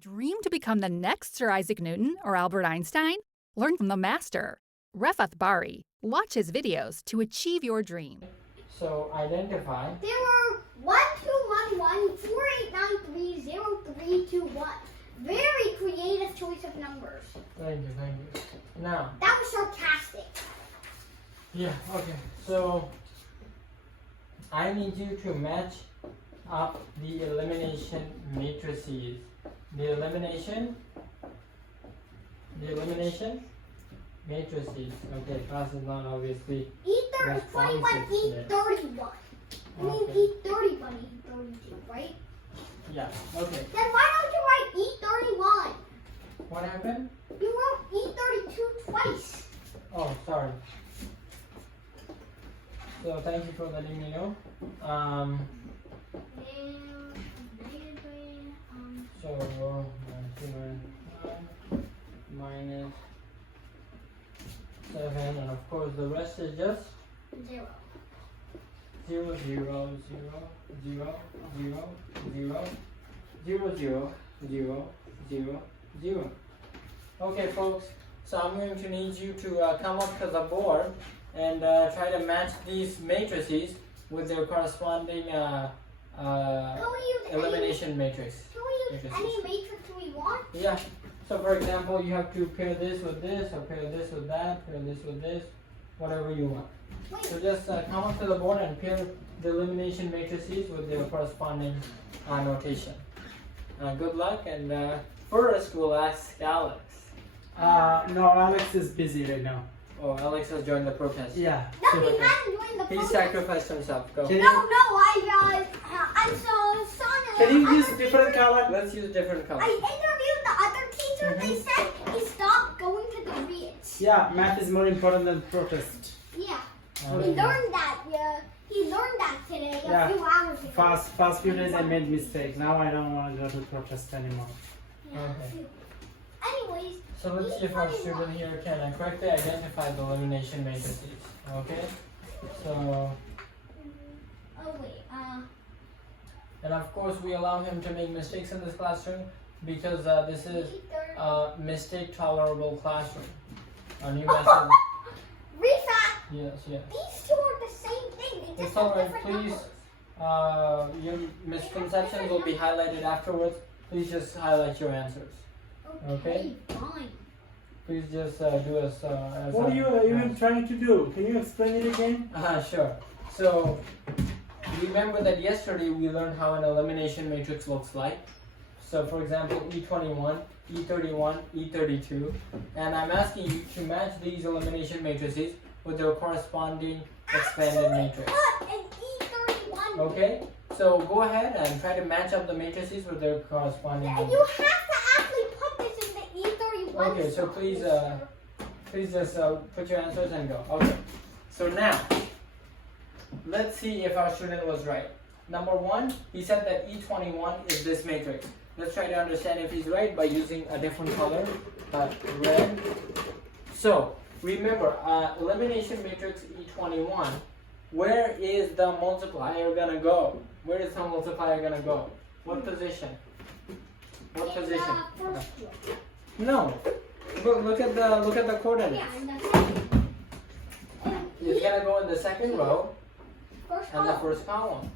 Dream to become the next Sir Isaac Newton or Albert Einstein? Learn from the master, Refat Bari. Watch his videos to achieve your dream. So identify. There are 121148930321. Very creative choice of numbers. Thank you. Now. That was sarcastic. Yeah, okay. So I need you to match up the elimination matrices. The elimination matrices. Okay, class is not obviously E21, E31. I mean E31, E32, right? Yeah, okay. Then why don't you write E31? What happened? You wrote E32 twice. Oh, sorry. So thank you for letting me know. So minus 7, and of course the rest is just 0. 0, 0, 0, 0, 0, 0, 0, 0, 0, 0. Okay, folks. So I'm going to need you to come up to the board and try to match these matrices with their corresponding elimination matrix. Can we use any matrix we want? Yeah. So for example, you have to pair this with this, or pair this with that, pair this with this, whatever you want. Wait. So just come up to the board and pair the elimination matrices with their corresponding notation. Good luck, and first we'll ask Alex. No, Alex is busy right now. Oh, Alex has joined the protest. Yeah. No, he hasn't joined the He protest. sacrificed himself. Go. Can I'm so sorry. Can you use different color? Let's use different colors. I interviewed the other teacher. They said he stopped going to the reads. Yeah, math is more important than protest. Yeah. Okay. He learned that. Yeah, he learned that today a few hours ago. Past few days I made mistake. Now I don't want to go to protest anymore. Yeah. Okay. Anyways. So let's see if our student here can correctly identify the elimination matrices. Okay? So, Oh wait. and of course we allow him to make mistakes in this classroom because this is a mistake tolerable classroom. Our new method. Refat. Yes. These two are the same thing. They It's just have alright. different Please, numbers. your misconceptions will be highlighted afterwards. Please just highlight your answers. Okay. Fine. Please just do as What are you even trying to do? Can you explain it again? Sure. So, remember that yesterday we learned how an elimination matrix looks like. So, for example, E21, E31, E32. And I'm asking you to match these elimination matrices with their corresponding expanded matrix. Put an E31. Okay? So, go ahead and try to match up the matrices with their corresponding And matrix. you have to actually put this in the E31. Okay, so please just put your answers and go. Okay. So now, let's see if our student was right. Number 1, he said that E21 is this matrix. Let's try to understand if he's right by using a different color, red. So, remember, elimination matrix E21, where is the multiplier gonna go? Where is the multiplier gonna go? What position? What position? First one. No. Look at the coordinates. Yeah, and the second. It's gonna go in the second row First and the column. first column.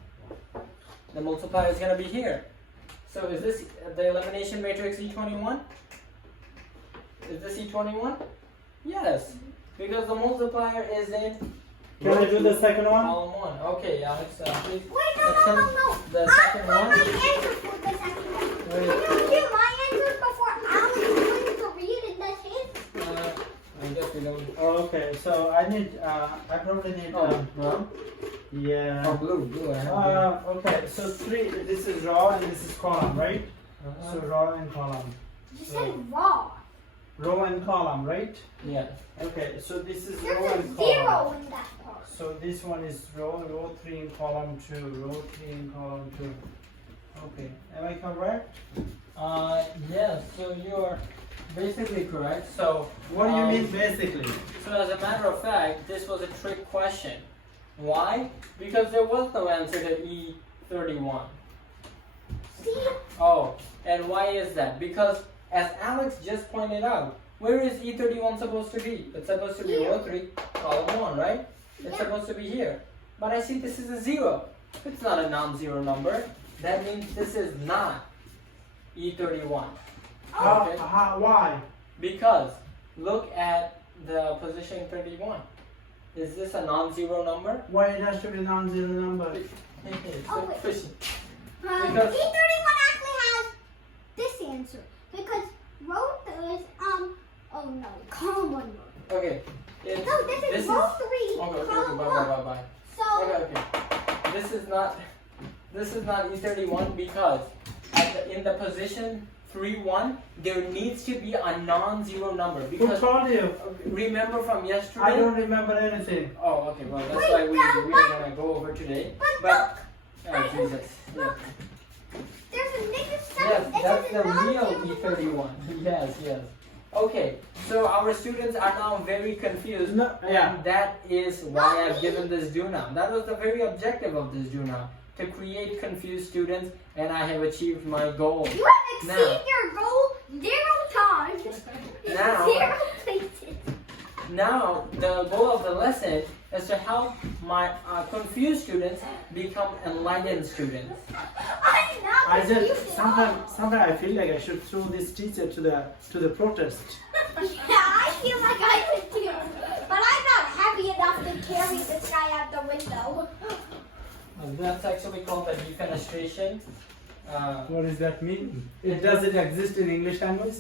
The multiplier is gonna be here. So is this the elimination matrix E21? Is this E21? Yes, because the multiplier is in Can I do the second one? column 1. Okay, Alex, please. Wait, no. The I second put one. my answer for the second one. Wait. Can you get my answer before Alex is going to read and that's his? I guess we don't. Oh, okay. So I probably need. Brown? Yeah. Oh, blue. I have blue. Okay. So 3. This is row and this is column, right? So row and column. You said raw. Row and column, right? Yeah. Okay. So this is There's row a and column. 0 in that part. So this one is row 3 in column 2, row 3 in column 2. Okay, am I correct? Yes, so you're basically correct. So, What do you mean basically? So as a matter of fact, this was a trick question. Why? Because there was no answer to E31. See? Oh, And why is that? Because as Alex just pointed out, where is E31 supposed to be? It's supposed to be Here. row 3, column 1, right? It's Yeah. supposed to be here. But I see this is a 0. It's not a non-zero number. That means this is not E31. Okay. Why? Because look at the position 31. Is this a non-zero number? Why it has to be non-zero number? Oh, wait. Because- E31 actually has this answer because row is oh no, column 1 row. Okay. It's- No, this is row 3, Okay, column bye, 1. bye, bye. So Okay. This is not E31 because in the position 3-1, there needs to be a non-zero number. Who Because told you? remember from yesterday? I don't remember anything. Oh, okay. Well, that's Wait, why we are but- gonna go over today. but look, Oh, Jesus. Yeah. look, there's a negative sign. Yes, This that's is the a real non-zero E31. Yes, yes. Okay, so our students are now very confused, No, yeah. and that is why I've given this do now. That was the very objective of this do now, to create confused students, and I have achieved my goal. You have Now. exceeded your goal 0 times. Now. 0 places. Now, the goal of the lesson is to help my confused students become enlightened students. I'm not I confused just at all. sometimes I feel like I should throw this teacher to the protest. Yeah, I feel like I would too. But I'm not heavy enough to carry this guy out the window. That's actually called the defenestration. What does that mean? Does it exist in English language?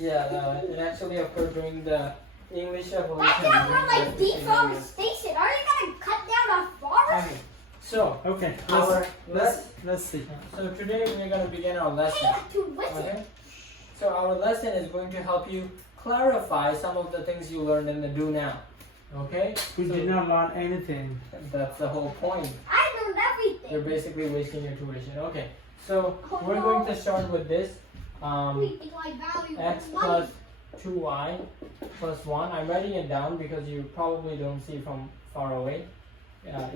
It actually occurred during the English Revolution. That sounds more like during the- deforestation. Are you gonna cut down a forest? Okay, so Okay, Our let's see. so today we're going to begin our lesson. Hey, to listen. Okay? So our lesson is going to help you clarify some of the things you learned in the do now. Okay? We So did not learn anything. that's the whole point. I learned everything. You're basically wasting your tuition. Okay. So Oh, we're no. going to start with this. Everything I value X is plus money. 2y plus 1. I'm writing it down because you probably don't see from far away.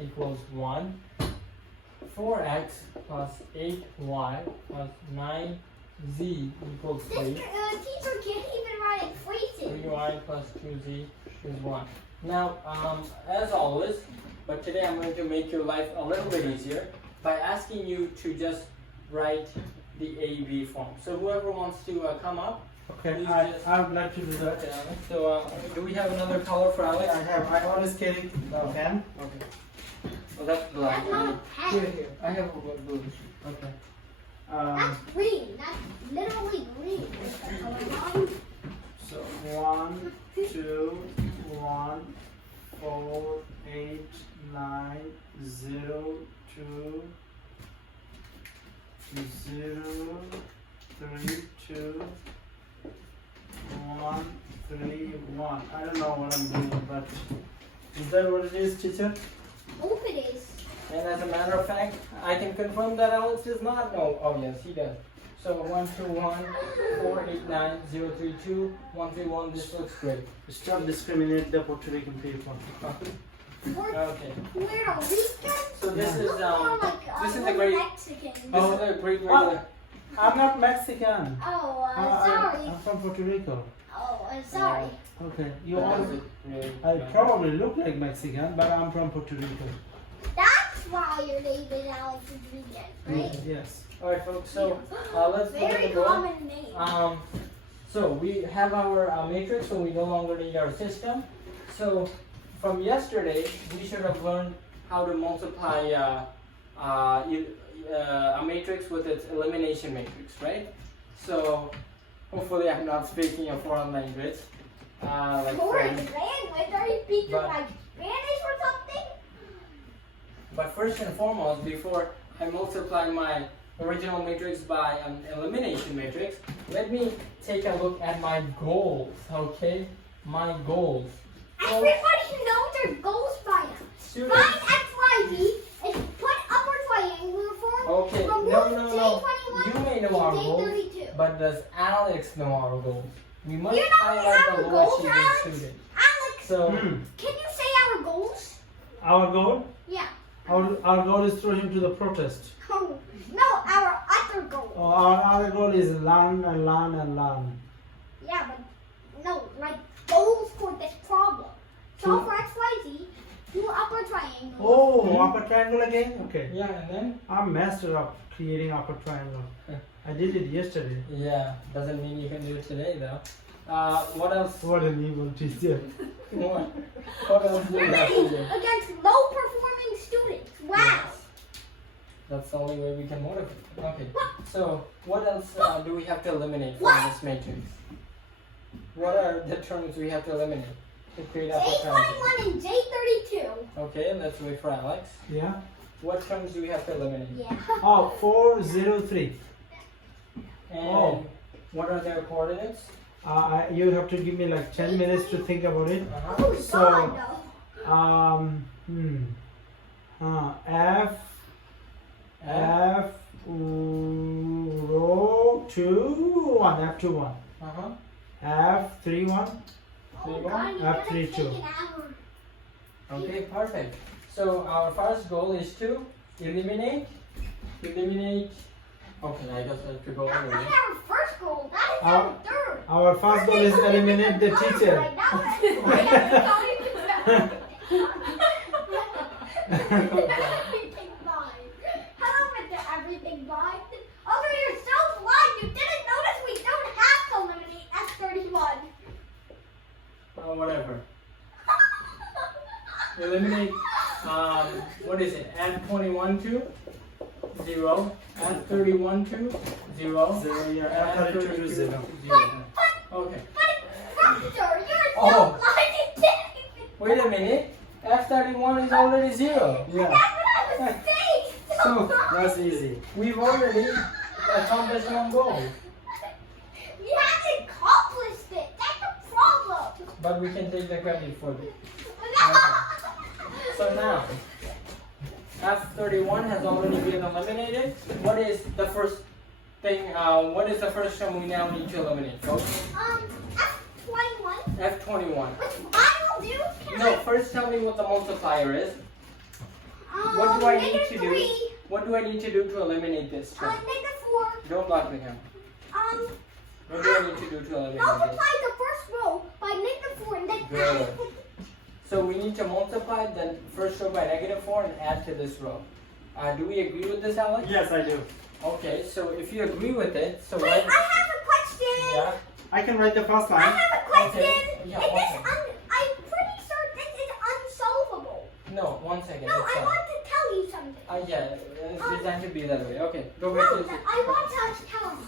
Equals 1. 4x plus 8y plus 9z equals 3. This teacher can't even write equations. 3y plus 2z is 1. Now, as always, but today I'm going to make your life a little bit easier by asking you to just write the A-B form. So whoever wants to come up. Okay, Please just- I would like to do that. Okay, Alex. So do we have another color for Alex? I always carry pen. Okay. Well, that's black. That's not a pen. Here. I have a blue. Okay. That's green. That's literally green. So 1, 2, 1, 4, 8, 9, 0, 2, 0, 3, 2, 1, 3, 1. I don't know what I'm doing, but is that what it is, teacher? Hope it is. And as a matter of fact, I can confirm that Alex does not know. Oh yes, he does. So 1, 2, 1, 4, 8, 9, 0, 3, 2, 1, 3, 1. This looks great. Stop discriminating the Puerto Rican people. Okay. Puerto Rican? So this is Look more like this is a little great Mexican. this is a great way Oh. to. I'm not Mexican. Oh, sorry. I'm from Puerto Rico. Oh, I'm sorry. Okay, you What all. is it really? I probably look like Mexican, but I'm from Puerto Rico. That's why your name is Alex Rodriguez, right? Yes. All right, folks. So let's look at Very the board. common name. So we have our matrix, so we no longer need our system. So from yesterday, we should have learned how to multiply a matrix with its elimination matrix, right? So hopefully I'm not speaking a foreign language. Like Foreign French. language? Are you speaking But- like Spanish or something? But first and foremost, before I multiply my original matrix by an elimination matrix, let me take a look at my goals, okay? My goals. So, Everybody knows their goals by now. students, Find x, y, z, and put upper triangular form. okay, Remove no. J21 You may know our and goals, J32. but does Alex know our goals? We must You know we highlight have the a low goal, achieving Alex? student. Alex, So, can you say our goals? Our goal? Yeah. Our goal is throw him to the protest. Oh, no, our other goal. Our other goal is learn and learn and learn. Yeah, but no, like goals for this problem. Solve for x, y, z. Do upper triangle. Oh, upper triangle again? Okay. Yeah, and then? I'm master of creating upper triangle. I did it yesterday. Yeah, doesn't mean you can do it today though. What else? What an evil teacher. What else do we have to Limiting do? against low performing students. Wow. Yes. That's the only way we can motivate. Okay, so what else do we have to eliminate from this matrix? What are the terms we have to eliminate to create upper triangle? J21 and J32. Okay, let's wait for Alex. Yeah. What terms do we have to eliminate? Yeah. Oh, 403. And what are their coordinates? You have to give me like 10 minutes to think about it. Oh, So, God, no. F row 2 1 F21 Uh-huh. F31 Oh, God, you gotta F32. take an hour. Okay, perfect. So our first goal is to eliminate. Okay, I guess I have to go That's over not it. our first goal. That is Our- our third. Our first goal is eliminate the teacher. Right now, everything blind. Hello, Mr. Everything blind. Although you're so blind, you didn't notice we don't have to eliminate S31. Whatever. Eliminate, what is it? Add 21 to 0. Add 31 to 0. 0, yeah, Add F32 32 to 0. Okay. But, Doctor, you're so Oh. blind, you didn't even. Wait a minute. F31 is already 0. Yeah, That's what I was saying. So, that's easy. We've already accomplished one goal. You haven't accomplished it. That's the problem. But we can take the credit for it. So now, F31 has already been eliminated. What is the first thing, what is the first term we now need to eliminate, folks? F21. F21. Which I will do. Can No, first tell me what the multiplier is. What do I need to do? -3, What do I need to do to eliminate this term? -4. Don't lock me down. What do I need to do to eliminate this? Multiply the first row by -4 and then Good. add. So we need to multiply the first row by -4 and add to this row. Do we agree with this, Alex? Yes, I do. Okay, so if you agree with it, so Wait, what? I have a question. Yeah. I can write the first I line. have a question. Okay, yeah, Is this okay. I'm pretty sure this is unsolvable. No, one second. No, it's I fine. want to tell you something. Yeah, it's designed to be that way. Okay, go No, back to I want to tell you.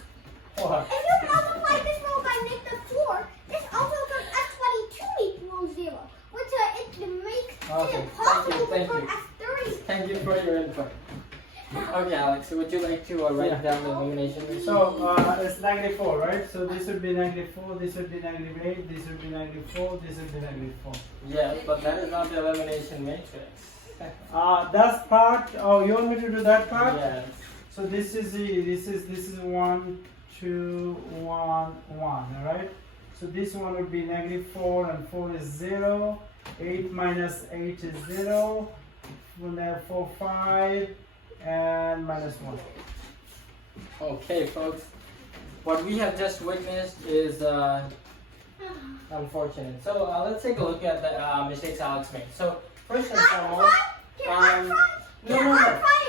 What? If you multiply this row by -4, this also comes F22 equals 0, which it makes Okay, it impossible thank to you. put F30. Thank you for your input. Okay, Alex, so would you like to write Yeah. down the elimination? So it's -4, right? So this would be -4, this would be -8, this would be -4, this would be -4. Yes, but that is not the elimination matrix. That's part. Oh, you want me to do that part? Yes. So this is 1, 2, 1, 1. All right. So this one would be -4 and 4 is 0. 8 minus 8 is 0. 4, 5 and -1. Okay, folks. What we have just witnessed is unfortunate. So let's take a look at the mistakes Alex made. So first and foremost,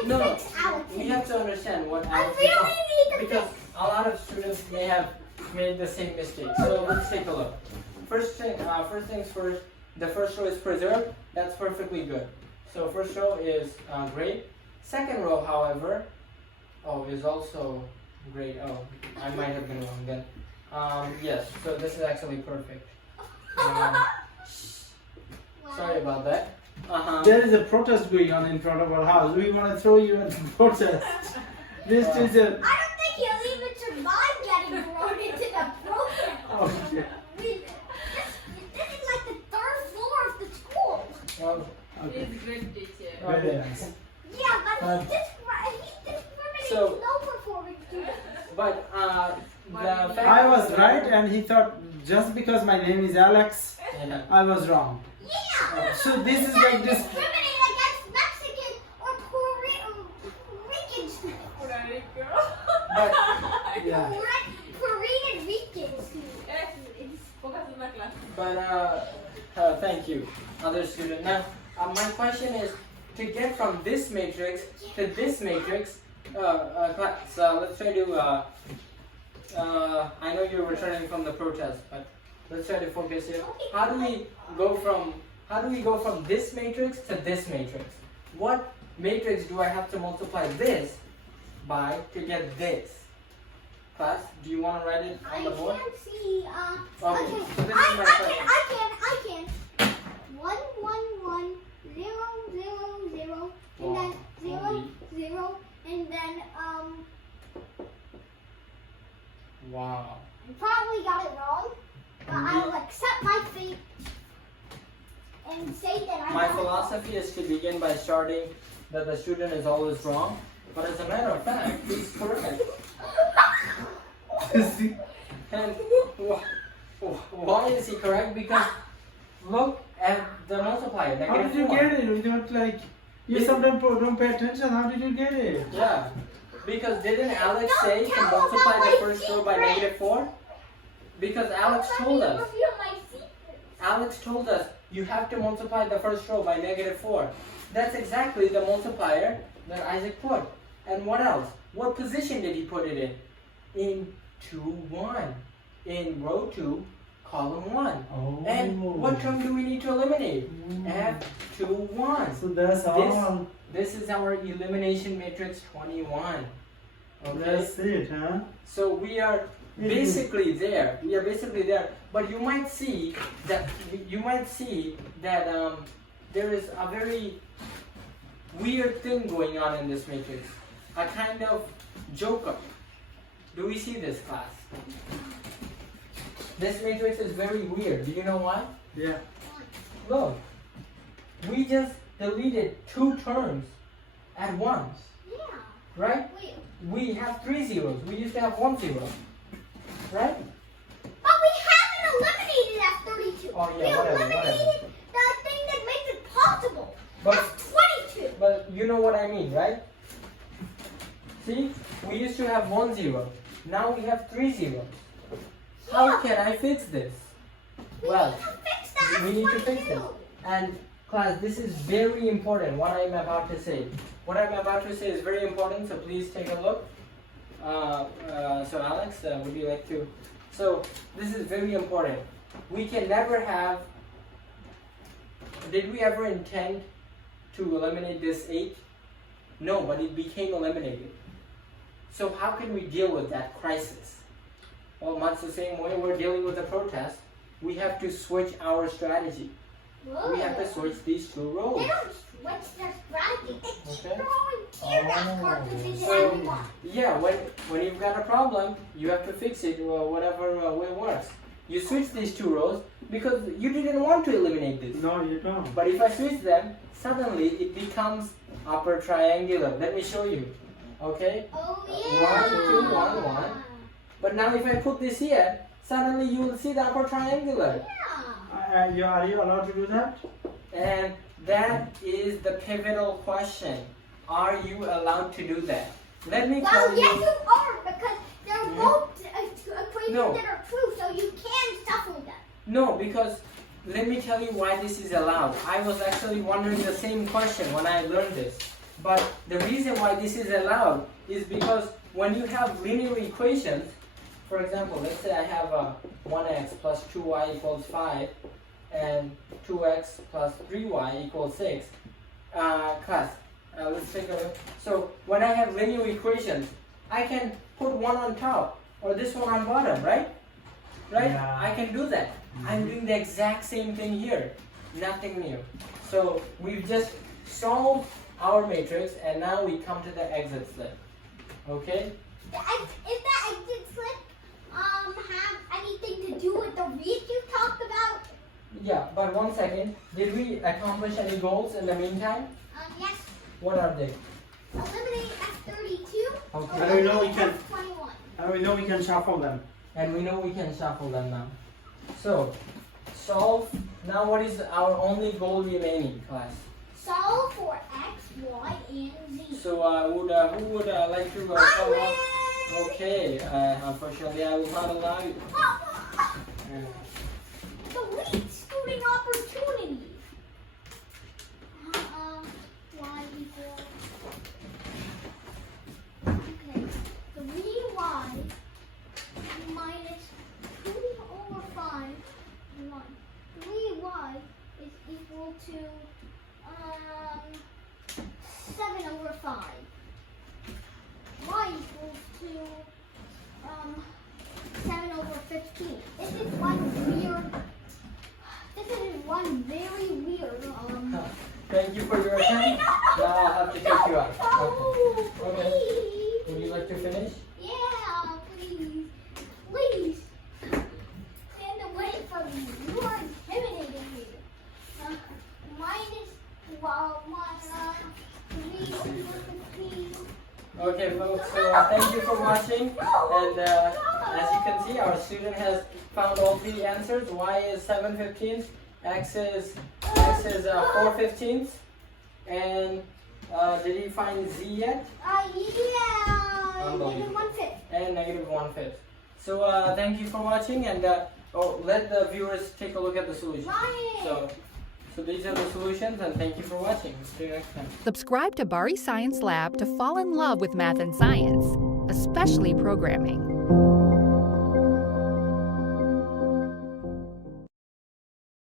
no. We have to understand what I Alex really did need to because a lot of students may have made the same mistake. So let's take a look. First things first. The first row is preserved. That's perfectly good. So first row is great. Second row, however, is also great. Oh, I might have been wrong then. Yes. So this is actually perfect. Sorry about that. There is a protest going on in front of our house. We want to throw you at the protest. This teacher. I don't think he'll even survive getting thrown into the program. Okay. This is like the 3rd floor of the school. Well, Okay. He's a great teacher. Very nice. Yeah, but Um, he's discriminating so- low performing students. but the fact I was right, and he thought just because my name is Alex, Yeah. I was wrong. Yeah. So this is like this. Discriminate against Mexican or Puerto Rican students. Puerto Rico. But yeah. Korean Ricans. But thank you, other student. Now, my question is to get from this matrix to this matrix. Class, let's try to. I know you're returning from the protest, but let's try to focus here. How do we go from this matrix to this matrix? What matrix do I have to multiply this by to get this? Class, do you want to write it on the board? I can't see. Okay, Okay. so this is my question. I can. 1, 1, 1, 0, 0, 0, and then 0, 0, and then Wow. I probably got it wrong, but I will accept my fate and say that I My got it philosophy is to begin by starting that the student is always wrong, but as a matter of fact, he's correct. And why is he correct? Because look at the multiplier. How did you 4. get it? You don't like. You sometimes don't pay attention. How did you get it? Yeah. Because didn't Alex Don't say to tell multiply about the my first row by secret. -4? Because Alex Let told me us. reveal my secret. Alex told us you have to multiply the first row by -4. That's exactly the multiplier that Isaac put. And what else? What position did he put it in? In 2, 1. In row 2, column 1. Oh. And what term do we need to eliminate? F2, 1. So that's all. This is our elimination matrix 21. Okay? That's it, huh? So we are basically there. We are basically there. But you might see that there is a very weird thing going on in this matrix. A kind of joker. Do we see this, class? This matrix is very weird. Do you know why? Yeah. Look. We just deleted 2 terms at once. Yeah. Right? Wait. We have 3 zeros. We used to have 1 zero. Right? But we haven't eliminated F32. Oh, yeah, we whatever. eliminated the thing that makes it possible. But F22. But you know what I mean, right? See? We used to have 1 zero. Now we have 3 zeros. How Yeah. can I fix this? We Well, need to fix that. we need to fix this. And class, this is very important, what I'm about to say. What I'm about to say is very important, so please take a look. So Alex, would you like to? So this is very important. We can never have, did we ever intend to eliminate this 8? No, but it became eliminated. So how can we deal with that crisis? Well, much the same way we're dealing with the protest, we have to switch our strategy. We have to switch these 2 rows. They don't switch their strategy. They keep Okay. throwing tear gas cartridges So, at everyone. yeah, when you've got a problem, you have to fix it whatever way it works. You switch these 2 rows because you didn't want to eliminate this. No, you don't. But if I switch them, suddenly it becomes upper triangular. Let me show you. Okay? Oh, 1, 2, 1, 1. But now if I put this here, suddenly you will see the upper triangular. Yeah. Are you allowed to do that? And that is the pivotal question. Are you allowed to do that? Let me tell Well, yes, you. you are, because they're both equations No. that are true, so you can shuffle them. No, because let me tell you why this is allowed. I was actually wondering the same question when I learned this. But the reason why this is allowed is because when you have linear equations, for example, let's say I have 1x plus 2y equals 5 and 2x plus 3y equals 6. Class, let's take a look. So when I have linear equations, I can put one on top or this one on bottom, right? Right? Yeah. I can do that. I'm doing the exact same thing here. Nothing new. So we've just solved our matrix and now we come to the exit slip. Okay? If that exit slip have anything to do with the read you talked about? Yeah, but one second. Did we accomplish any goals in the meantime? Yes. What are they? Eliminate F32. Okay. And we know we can- F21. And we know we can shuffle them. And we know we can shuffle them now. So, solve. Now what is our only goal remaining, class? Solve for X, Y, and Z. So who would like to I follow up? will. Okay, unfortunately I will not allow you. Delete student opportunity. Y equals. Okay, 3y minus 2 over 5, 1. 3y is equal to 7 over 5. Y equals to 7 over 15. This is one very weird. Thank you for your attention. Now I'll have to take you out. Oh, Okay. please. Would you like to finish? Yeah, please. Please. Stand away from me. You are intimidating me. Minus 3 over 15. Okay, folks, so thank you for watching. And as you can see, our student has found all three answers. Y is 7/15, X is 4/15. And did you find Z yet? Yeah. Unbelievable. -1/5. And -1/5. So thank you for watching, and let the viewers take a look at the solution. So these are the solutions, and thank you for watching. See you next time. Subscribe to Bari Science Lab to fall in love with math and science, especially programming.